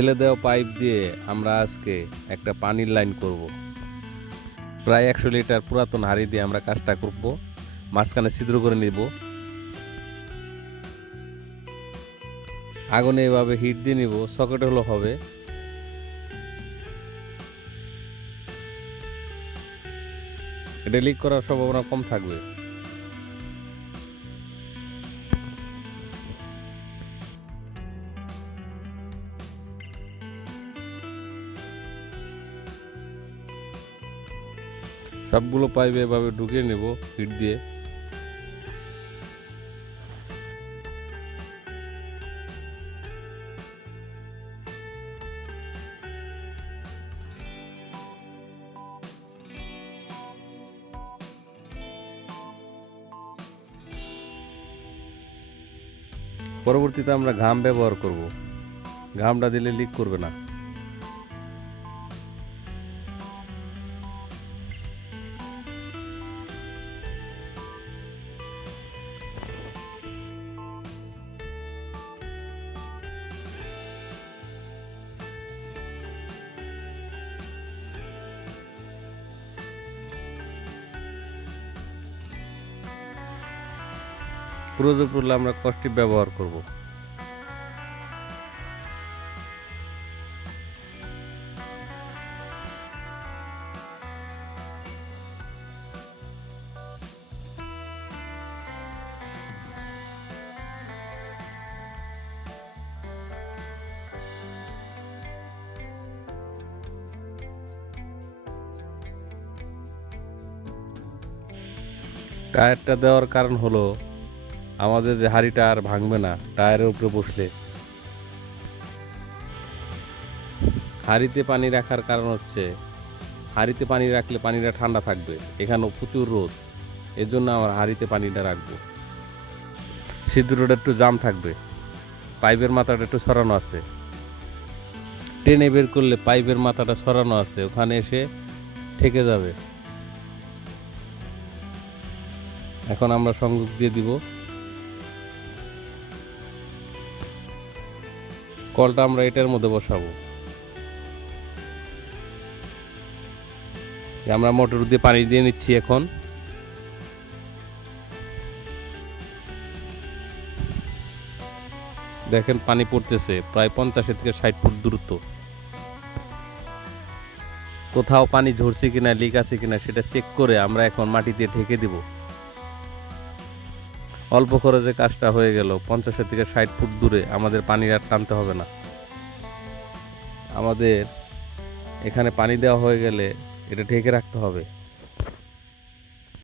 ফেলে দেওয়া পাইপ দিয়ে আমরা আজকে একটা পানির লাইন করব। প্রায় 100 লিটার পুরাতন হাঁড়ি দিয়ে আমরা কাজটা করব। মাঝখানে ছিদ্র করে নিব। আগুনে এভাবে হিট দিয়ে নিব, সকেট হলো হবে। এটা লিক করার সম্ভাবনা কম থাকবে। সবগুলো পাইপে এভাবে ঢুকিয়ে নেব হিট দিয়ে। পরবর্তীতে আমরা ঘাম ব্যবহার করব। ঘামটা দিলে লিক করবে না। প্রয়োজন পড়লে আমরা কষ্টিপ ব্যবহার করব। টায়ারটা দেওয়ার কারণ হলো আমাদের যে হাঁড়িটা আর ভাঙবে না টায়ারের উপরে বসলে। হাঁড়িতে পানি রাখার কারণ হচ্ছে হাঁড়িতে পানি রাখলে পানিটা ঠান্ডা থাকবে। এখানেও প্রচুর রোদ, এর জন্য আমার হাঁড়িতে পানিটা রাখবো। ছিদ্রটা একটু জাম থাকবে, পাইপের মাথাটা একটু সরানো আছে। টেনে বের করলে পাইপের মাথাটা সরানো আছে, ওখানে এসে ঠেকে যাবে। এখন আমরা সংযোগ দিয়ে দিব। কলটা আমরা এটার মধ্যে বসাবো। আমরা মোটর দিয়ে পানি দিয়ে নিচ্ছি। এখন দেখেন পানি পড়তেছে প্রায় 50 থেকে 60 ফুট দূরত্ব। কোথাও পানি ঝরছে কিনা, লিক আছে কিনা সেটা চেক করে আমরা এখন মাটি দিয়ে ঢেকে দিব। অল্প খরচে কাজটা হয়ে গেল। 50 থেকে 60 ফুট দূরে আমাদের পানি আর টানতে হবে না। আমাদের এখানে পানি দেওয়া হয়ে গেলে এটা ঢেকে রাখতে হবে।